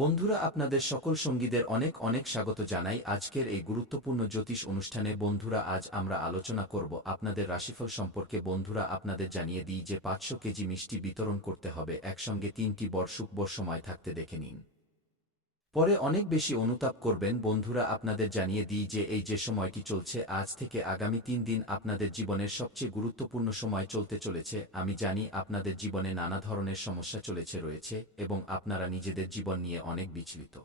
বন্ধুরা, আপনাদের সকল সঙ্গীদের অনেক অনেক স্বাগত জানাই আজকের এই গুরুত্বপূর্ণ জ্যোতিষ অনুষ্ঠানে। বন্ধুরা, আজ আমরা আলোচনা করব আপনাদের রাশিফল সম্পর্কে। বন্ধুরা, আপনাদের জানিয়ে দিই যে ৫০০ কেজি মিষ্টি বিতরণ করতে হবে একসঙ্গে ৩টি বর শুভ সময় থাকতে দেখে নিন। পরে অনেক বেশি অনুতাপ করবেন। বন্ধুরা, আপনাদের জানিয়ে দিই যে এই যে সময়টি চলছে আজ থেকে আগামী ৩ দিন আপনাদের জীবনের সবচেয়ে গুরুত্বপূর্ণ সময় চলতে চলেছে। আমি জানি আপনাদের জীবনে নানা ধরনের সমস্যা রয়েছে এবং আপনারা নিজেদের জীবন নিয়ে অনেক বিচলিত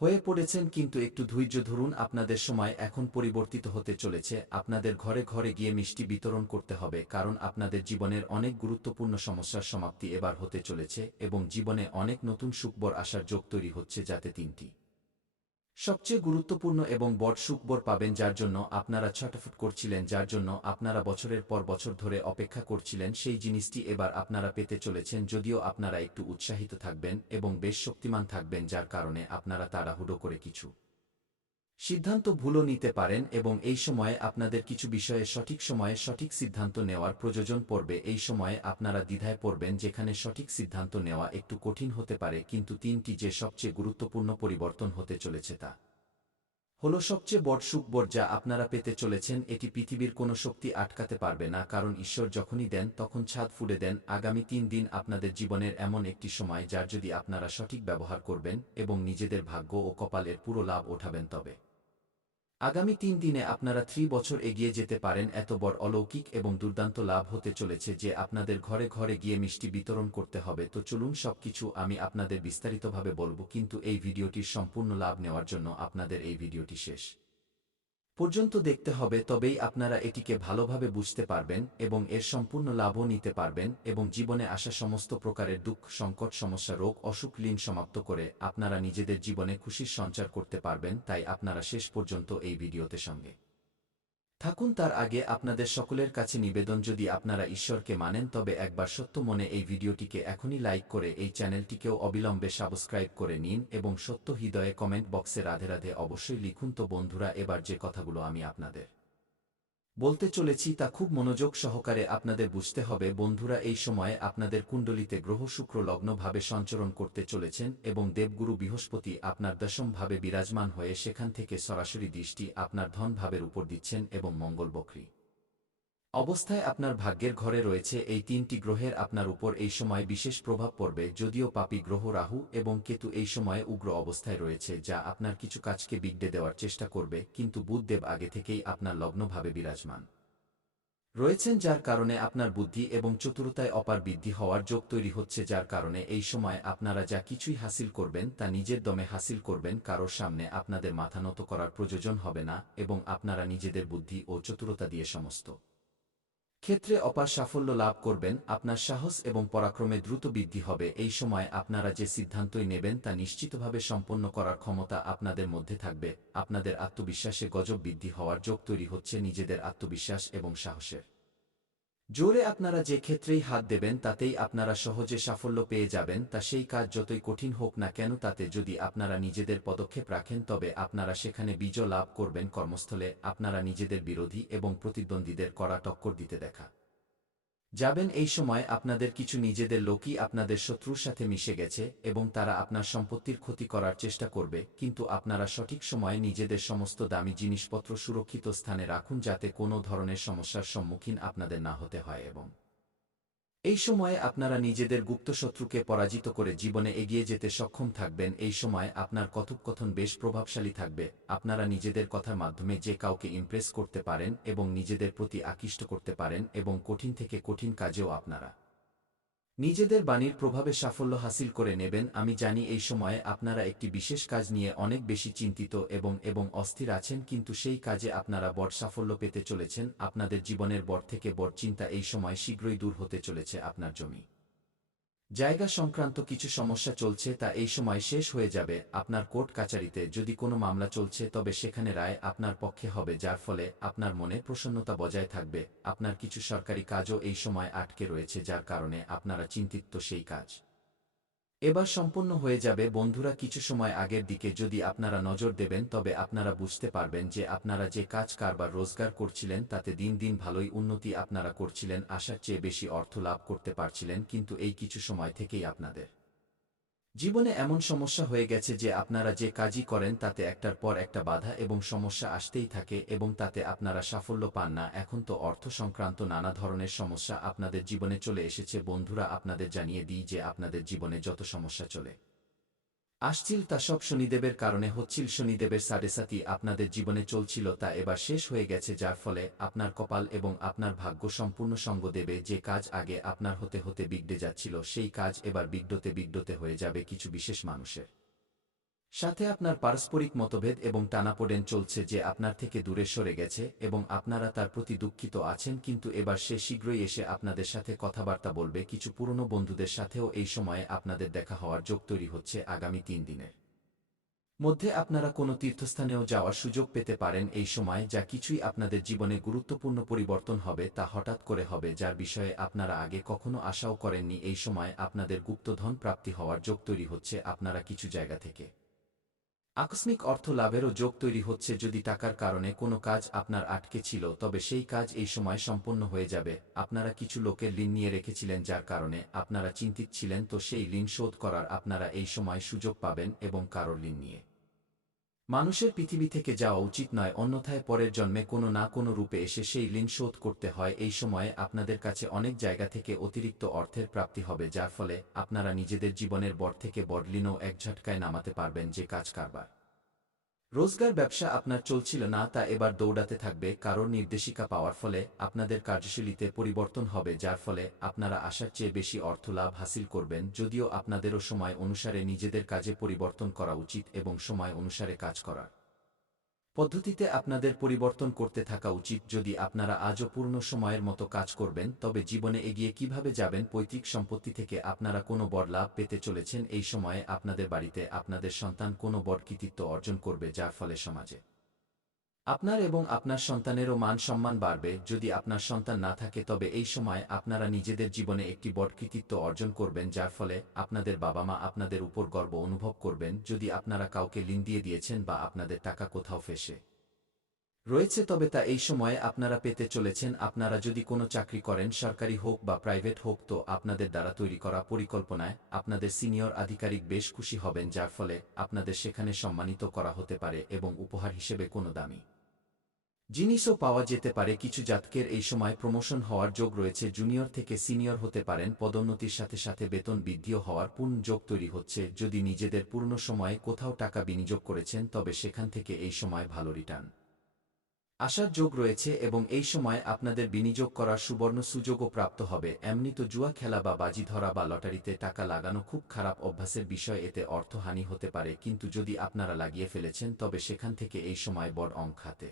হয়ে পড়েছেন, কিন্তু একটু ধৈর্য ধরুন। আপনাদের সময় এখন পরিবর্তিত হতে চলেছে। আপনাদের ঘরে ঘরে গিয়ে মিষ্টি বিতরণ করতে হবে, কারণ আপনাদের জীবনের অনেক গুরুত্বপূর্ণ সমস্যার সমাপ্তি এবার হতে চলেছে এবং জীবনে অনেক নতুন সুখবর আসার যোগ তৈরি হচ্ছে, যাতে ৩টি সবচেয়ে গুরুত্বপূর্ণ এবং বড় সুখবর পাবেন, যার জন্য আপনারা ছটফট করছিলেন, যার জন্য আপনারা বছরের পর বছর ধরে অপেক্ষা করছিলেন। সেই জিনিসটি এবার আপনারা পেতে চলেছেন। যদিও আপনারা একটু উৎসাহিত থাকবেন এবং বেশ শক্তিমান থাকবেন, যার কারণে আপনারা তাড়াহুড়ো করে কিছু সিদ্ধান্ত ভুলও নিতে পারেন এবং এই সময়ে আপনাদের কিছু বিষয়ে সঠিক সময়ে সঠিক সিদ্ধান্ত নেওয়ার প্রয়োজন পড়বে। এই সময়ে আপনারা দ্বিধায় পড়বেন, যেখানে সঠিক সিদ্ধান্ত নেওয়া একটু কঠিন হতে পারে, কিন্তু ৩টি যে সবচেয়ে গুরুত্বপূর্ণ পরিবর্তন হতে চলেছে তা হলো সবচেয়ে বড় সুখবর যা আপনারা পেতে চলেছেন। এটি পৃথিবীর কোনো শক্তি আটকাতে পারবে না, কারণ ঈশ্বর যখনই দেন তখন ছাদ ফুঁড়ে দেন। আগামী ৩ দিন আপনাদের জীবনের এমন একটি সময়, যার যদি আপনারা সঠিক ব্যবহার করবেন এবং নিজেদের ভাগ্য ও কপালের পুরো লাভ ওঠাবেন, তবে আগামী ৩ দিনে আপনারা ৩ বছর এগিয়ে যেতে পারেন। এত বড় অলৌকিক এবং দুর্দান্ত লাভ হতে চলেছে যে আপনাদের ঘরে ঘরে গিয়ে মিষ্টি বিতরণ করতে হবে। তো চলুন, সবকিছু আমি আপনাদের বিস্তারিতভাবে বলবো, কিন্তু এই ভিডিওটির সম্পূর্ণ লাভ নেওয়ার জন্য আপনাদের এই ভিডিওটি শেষ পর্যন্ত দেখতে হবে, তবেই আপনারা এটিকে ভালোভাবে বুঝতে পারবেন এবং এর সম্পূর্ণ লাভও নিতে পারবেন এবং জীবনে আসা সমস্ত প্রকারের দুঃখ, সংকট, সমস্যা, রোগ, অসুখ, লীন সমাপ্ত করে আপনারা নিজেদের জীবনে খুশির সঞ্চার করতে পারবেন। তাই আপনারা শেষ পর্যন্ত এই ভিডিওতে সঙ্গে থাকুন। তার আগে আপনাদের সকলের কাছে নিবেদন, যদি আপনারা ঈশ্বরকে মানেন তবে একবার সত্য মনে এই ভিডিওটিকে এখনই লাইক করে এই চ্যানেলটিকেও অবিলম্বে সাবস্ক্রাইব করে নিন এবং সত্য হৃদয়ে কমেন্ট বক্সে রাধে রাধে অবশ্যই লিখুন। তো বন্ধুরা, এবার যে কথাগুলো আমি আপনাদের বলতে চলেছি তা খুব মনোযোগ সহকারে আপনাদের বুঝতে হবে। বন্ধুরা, এই সময়ে আপনাদের কুণ্ডলিতে গ্রহ শুক্র লগ্নভাবে সঞ্চরণ করতে চলেছেন এবং দেবগুরু বৃহস্পতি আপনার দশম ভাবে বিরাজমান হয়ে সেখান থেকে সরাসরি দৃষ্টি আপনার ধন ভাবের উপর দিচ্ছেন এবং মঙ্গল বক্রী অবস্থায় আপনার ভাগ্যের ঘরে রয়েছে। এই ৩টি গ্রহের আপনার উপর এই সময় বিশেষ প্রভাব পড়বে। যদিও পাপী গ্রহ রাহু এবং কেতু এই সময়ে উগ্র অবস্থায় রয়েছে, যা আপনার কিছু কাজকে বিগড়ে দেওয়ার চেষ্টা করবে, কিন্তু বুধদেব আগে থেকেই আপনার লগ্নভাবে বিরাজমান রয়েছেন, যার কারণে আপনার বুদ্ধি এবং চতুরতায় অপার বৃদ্ধি হওয়ার যোগ তৈরি হচ্ছে, যার কারণে এই সময় আপনারা যা কিছুই হাসিল করবেন তা নিজের দমে হাসিল করবেন। কারোর সামনে আপনাদের মাথা নত করার প্রয়োজন হবে না এবং আপনারা নিজেদের বুদ্ধি ও চতুরতা দিয়ে সমস্ত ক্ষেত্রে অপার সাফল্য লাভ করবেন। আপনার সাহস এবং পরাক্রমে দ্রুত বৃদ্ধি হবে। এই সময় আপনারা যে সিদ্ধান্তই নেবেন তা নিশ্চিতভাবে সম্পন্ন করার ক্ষমতা আপনাদের মধ্যে থাকবে। আপনাদের আত্মবিশ্বাসে গজব বৃদ্ধি হওয়ার যোগ তৈরি হচ্ছে। নিজেদের আত্মবিশ্বাস এবং সাহসের জোরে আপনারা যে ক্ষেত্রেই হাত দেবেন তাতেই আপনারা সহজে সাফল্য পেয়ে যাবেন। তা সেই কাজ যতই কঠিন হোক না কেন, তাতে যদি আপনারা নিজেদের পদক্ষেপ রাখেন তবে আপনারা সেখানে বিজয় লাভ করবেন। কর্মস্থলে আপনারা নিজেদের বিরোধী এবং প্রতিদ্বন্দ্বীদের কড়া টক্কর দিতে দেখা যাবেন। এই সময় আপনাদের কিছু নিজেদের লোকই আপনাদের শত্রুর সাথে মিশে গেছে এবং তারা আপনার সম্পত্তির ক্ষতি করার চেষ্টা করবে, কিন্তু আপনারা সঠিক সময়ে নিজেদের সমস্ত দামি জিনিসপত্র সুরক্ষিত স্থানে রাখুন, যাতে কোনো ধরনের সমস্যার সম্মুখীন আপনাদের না হতে হয় এবং এই সময়ে আপনারা নিজেদের গুপ্ত শত্রুকে পরাজিত করে জীবনে এগিয়ে যেতে সক্ষম থাকবেন। এই সময় আপনার কথোপকথন বেশ প্রভাবশালী থাকবে। আপনারা নিজেদের কথার মাধ্যমে যে কাউকে ইমপ্রেস করতে পারেন এবং নিজেদের প্রতি আকৃষ্ট করতে পারেন এবং কঠিন থেকে কঠিন কাজেও আপনারা নিজেদের বাণীর প্রভাবে সাফল্য হাসিল করে নেবেন। আমি জানি এই সময়ে আপনারা একটি বিশেষ কাজ নিয়ে অনেক বেশি চিন্তিত এবং অস্থির আছেন, কিন্তু সেই কাজে আপনারা বড় সাফল্য পেতে চলেছেন। আপনাদের জীবনের বড় থেকে বড় চিন্তা এই সময় শীঘ্রই দূর হতে চলেছে। আপনার জমি জায়গা সংক্রান্ত কিছু সমস্যা চলছে, তা এই সময় শেষ হয়ে যাবে। আপনার কোর্ট কাচারিতে যদি কোনো মামলা চলছে তবে সেখানে রায় আপনার পক্ষে হবে, যার ফলে আপনার মনে প্রসন্নতা বজায় থাকবে। আপনার কিছু সরকারি কাজও এই সময় আটকে রয়েছে, যার কারণে আপনারা চিন্তিত। সেই কাজ এবার সম্পন্ন হয়ে যাবে। বন্ধুরা, কিছু সময় আগের দিকে যদি আপনারা নজর দেবেন তবে আপনারা বুঝতে পারবেন যে আপনারা যে কাজ কারবার রোজগার করছিলেন তাতে দিন দিন ভালোই উন্নতি আপনারা করছিলেন, আশার চেয়ে বেশি অর্থ লাভ করতে পারছিলেন, কিন্তু এই কিছু সময় থেকেই আপনাদের জীবনে এমন সমস্যা হয়ে গেছে যে আপনারা যে কাজই করেন তাতে একটার পর একটা বাধা এবং সমস্যা আসতেই থাকে এবং তাতে আপনারা সাফল্য পান না। এখন তো অর্থ সংক্রান্ত নানা ধরনের সমস্যা আপনাদের জীবনে চলে এসেছে। বন্ধুরা, আপনাদের জানিয়ে দিই যে আপনাদের জীবনে যত সমস্যা চলে আসছিল তা সব শনিদেবের কারণে হচ্ছিল। শনিদেবের সাড়েসাতি আপনাদের জীবনে চলছিল তা এবার শেষ হয়ে গেছে, যার ফলে আপনার কপাল এবং আপনার ভাগ্য সম্পূর্ণ সঙ্গ দেবে। যে কাজ আগে আপনার হতে হতে বিগড়ে যাচ্ছিল সেই কাজ এবার বিগড়তে বিগড়তে হয়ে যাবে কিছু বিশেষ মানুষের সাথে। আপনার পারস্পরিক মতভেদ এবং টানাপোড়েন চলছে যে আপনার থেকে দূরে সরে গেছে এবং আপনারা তার প্রতি দুঃখিত আছেন, কিন্তু এবার সে শীঘ্রই এসে আপনাদের সাথে কথাবার্তা বলবে। কিছু পুরনো বন্ধুদের সাথেও এই সময়ে আপনাদের দেখা হওয়ার যোগ তৈরি হচ্ছে। আগামী 3 দিনের মধ্যে আপনারা কোনো তীর্থস্থানেও যাওয়ার সুযোগ পেতে পারেন এই সময়। যা কিছুই আপনাদের জীবনে গুরুত্বপূর্ণ পরিবর্তন হবে তা হঠাৎ করে হবে, যার বিষয়ে আপনারা আগে কখনো আশাও করেননি। এই সময় আপনাদের গুপ্তধন প্রাপ্তি হওয়ার যোগ তৈরি হচ্ছে। আপনারা কিছু জায়গা থেকে আকস্মিক অর্থ লাভেরও যোগ তৈরি হচ্ছে। যদি টাকার কারণে কোনো কাজ আপনার আটকে ছিল তবে সেই কাজ এই সময় সম্পন্ন হয়ে যাবে। আপনারা কিছু লোকের ঋণ নিয়ে রেখেছিলেন যার কারণে আপনারা চিন্তিত ছিলেন, তো সেই ঋণ শোধ করার আপনারা এই সময় সুযোগ পাবেন এবং কারোর ঋণ নিয়ে মানুষের পৃথিবী থেকে যাওয়া উচিত নয়, অন্যথায় পরের জন্মে কোনো না কোনো রূপে এসে সেই ঋণ শোধ করতে হয়। এই সময়ে আপনাদের কাছে অনেক জায়গা থেকে অতিরিক্ত অর্থের প্রাপ্তি হবে, যার ফলে আপনারা নিজেদের জীবনের বড় থেকে বড় ঋণও এক ঝটকায় নামাতে পারবেন। যে কাজ কারবার রোজগার ব্যবসা আপনার চলছিল না তা এবার দৌড়াতে থাকবে। কারোর নির্দেশিকা পাওয়ার ফলে আপনাদের কার্যশৈলীতে পরিবর্তন হবে, যার ফলে আপনারা আশার চেয়ে বেশি অর্থ লাভ হাসিল করবেন। যদিও আপনাদেরও সময় অনুসারে নিজেদের কাজে পরিবর্তন করা উচিত এবং সময় অনুসারে কাজ করার পদ্ধতিতে আপনাদের পরিবর্তন করতে থাকা উচিত। যদি আপনারা আজও পূর্ণ সময়ের মতো কাজ করবেন তবে জীবনে এগিয়ে কিভাবে যাবেন। পৈতৃক সম্পত্তি থেকে আপনারা কোনো বড় লাভ পেতে চলেছেন। এই সময়ে আপনাদের বাড়িতে আপনাদের সন্তান কোনো বড় কৃতিত্ব অর্জন করবে, যার ফলে সমাজে আপনার এবং আপনার সন্তানেরও মান সম্মান বাড়বে। যদি আপনার সন্তান না থাকে তবে এই সময় আপনারা নিজেদের জীবনে একটি বড় কৃতিত্ব অর্জন করবেন, যার ফলে আপনাদের বাবা মা আপনাদের উপর গর্ব অনুভব করবেন। যদি আপনারা কাউকে ঋণ দিয়ে দিয়েছেন বা আপনাদের টাকা কোথাও ফেঁসে রয়েছে তবে তা এই সময়ে আপনারা পেতে চলেছেন। আপনারা যদি কোনো চাকরি করেন, সরকারি হোক বা প্রাইভেট হোক, তো আপনাদের দ্বারা তৈরি করা পরিকল্পনায় আপনাদের সিনিয়র আধিকারিক বেশ খুশি হবেন, যার ফলে আপনাদের সেখানে সম্মানিত করা হতে পারে এবং উপহার হিসেবে কোনো দামি জিনিসও পাওয়া যেতে পারে। কিছু জাতকের এই সময় প্রমোশন হওয়ার যোগ রয়েছে, জুনিয়র থেকে সিনিয়র হতে পারেন। পদোন্নতির সাথে সাথে বেতন বৃদ্ধিও হওয়ার পূর্ণ যোগ তৈরি হচ্ছে। যদি নিজেদের পূর্ণ সময়ে কোথাও টাকা বিনিয়োগ করেছেন তবে সেখান থেকে এই সময় ভালো রিটার্ন আসার যোগ রয়েছে এবং এই সময় আপনাদের বিনিয়োগ করার সুবর্ণ সুযোগও প্রাপ্ত হবে। এমনি তো জুয়া খেলা বা বাজি ধরা বা লটারিতে টাকা লাগানো খুব খারাপ অভ্যাসের বিষয়, এতে অর্থহানি হতে পারে, কিন্তু যদি আপনারা লাগিয়ে ফেলেছেন তবে সেখান থেকে এই সময় বড় অঙ্ক হাতে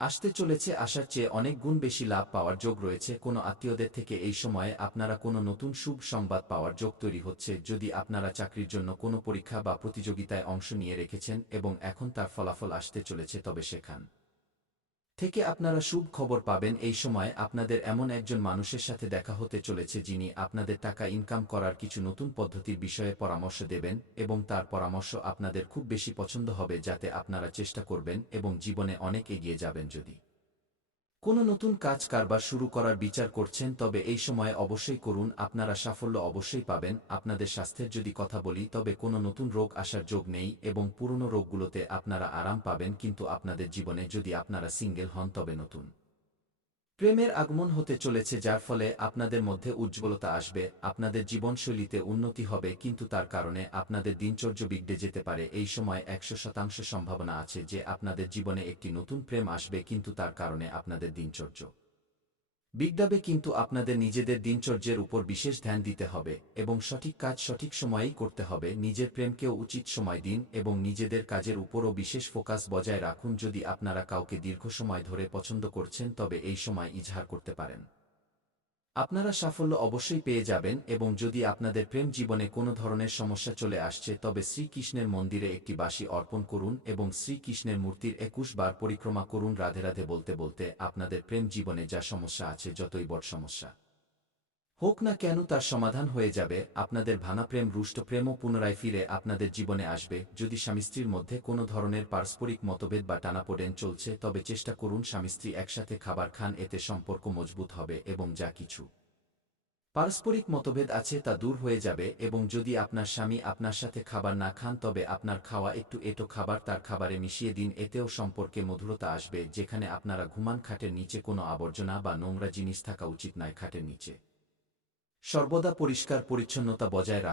আসতে চলেছে। আসার চেয়ে অনেক গুণ বেশি লাভ পাওয়ার যোগ রয়েছে। কোনো আত্মীয়দের থেকে এই সময়ে আপনারা কোনো নতুন শুভ সংবাদ পাওয়ার যোগ তৈরি হচ্ছে। যদি আপনারা চাকরির জন্য কোনো পরীক্ষা বা প্রতিযোগিতায় অংশ নিয়ে রেখেছেন এবং এখন তার ফলাফল আসতে চলেছে তবে সেখান থেকে আপনারা শুভ খবর পাবেন। এই সময় আপনাদের এমন একজন মানুষের সাথে দেখা হতে চলেছে যিনি আপনাদের টাকা ইনকাম করার কিছু নতুন পদ্ধতির বিষয়ে পরামর্শ দেবেন এবং তার পরামর্শ আপনাদের খুব বেশি পছন্দ হবে, যাতে আপনারা চেষ্টা করবেন এবং জীবনে অনেক এগিয়ে যাবেন। যদি কোনো নতুন কাজ কারবার শুরু করার বিচার করছেন তবে এই সময় অবশ্যই করুন, আপনারা সাফল্য অবশ্যই পাবেন। আপনাদের স্বাস্থ্যের যদি কথা বলি তবে কোনো নতুন রোগ আসার যোগ নেই এবং পুরনো রোগগুলোতে আপনারা আরাম পাবেন। কিন্তু আপনাদের জীবনে যদি আপনারা সিঙ্গেল হন তবে নতুন প্রেমের আগমন হতে চলেছে, যার ফলে আপনাদের মধ্যে উজ্জ্বলতা আসবে। আপনাদের জীবনশৈলীতে উন্নতি হবে, কিন্তু তার কারণে আপনাদের দিনচর্য বিগড়ে যেতে পারে। এই সময় 100% সম্ভাবনা আছে যে আপনাদের জীবনে একটি নতুন প্রেম আসবে, কিন্তু তার কারণে আপনাদের দিনচর্য বিগড়াবে। কিন্তু আপনাদের নিজেদের দিনচর্যের উপর বিশেষ ধ্যান দিতে হবে এবং সঠিক কাজ সঠিক সময়েই করতে হবে। নিজের প্রেমকেও উচিত সময় দিন এবং নিজেদের কাজের উপরও বিশেষ ফোকাস বজায় রাখুন। যদি আপনারা কাউকে দীর্ঘ সময় ধরে পছন্দ করছেন তবে এই সময় ইজহার করতে পারেন। আপনারা সাফল্য অবশ্যই পেয়ে যাবেন এবং যদি আপনাদের প্রেম জীবনে কোনো ধরনের সমস্যা চলে আসছে তবে শ্রীকৃষ্ণের মন্দিরে একটি বাঁশি অর্পণ করুন এবং শ্রীকৃষ্ণের মূর্তির 21 বার পরিক্রমা করুন রাধে রাধে বলতে বলতে। আপনাদের প্রেম জীবনে যা সমস্যা আছে, যতই বড় সমস্যা হোক না কেন, তার সমাধান হয়ে যাবে। আপনাদের ভাঙা প্রেম, রুষ্ট প্রেমও পুনরায় ফিরে আপনাদের জীবনে আসবে। যদি স্বামী স্ত্রীর মধ্যে কোনো ধরনের পারস্পরিক মতভেদ বা টানাপোড়েন চলছে তবে চেষ্টা করুন স্বামী স্ত্রী একসাথে খাবার খান, এতে সম্পর্ক মজবুত হবে এবং যা কিছু পারস্পরিক মতভেদ আছে তা দূর হয়ে যাবে এবং যদি আপনার স্বামী আপনার সাথে খাবার না খান তবে আপনার খাওয়া একটু এঁটো খাবার তার খাবারে মিশিয়ে দিন, এতেও সম্পর্কে মধুরতা আসবে। যেখানে আপনারা ঘুমান খাটের নিচে কোনো আবর্জনা বা নোংরা জিনিস থাকা উচিত নয় খাটের নিচে। সর্বদা পরিষ্কার পরিচ্ছন্নতা বজায় রাখুন।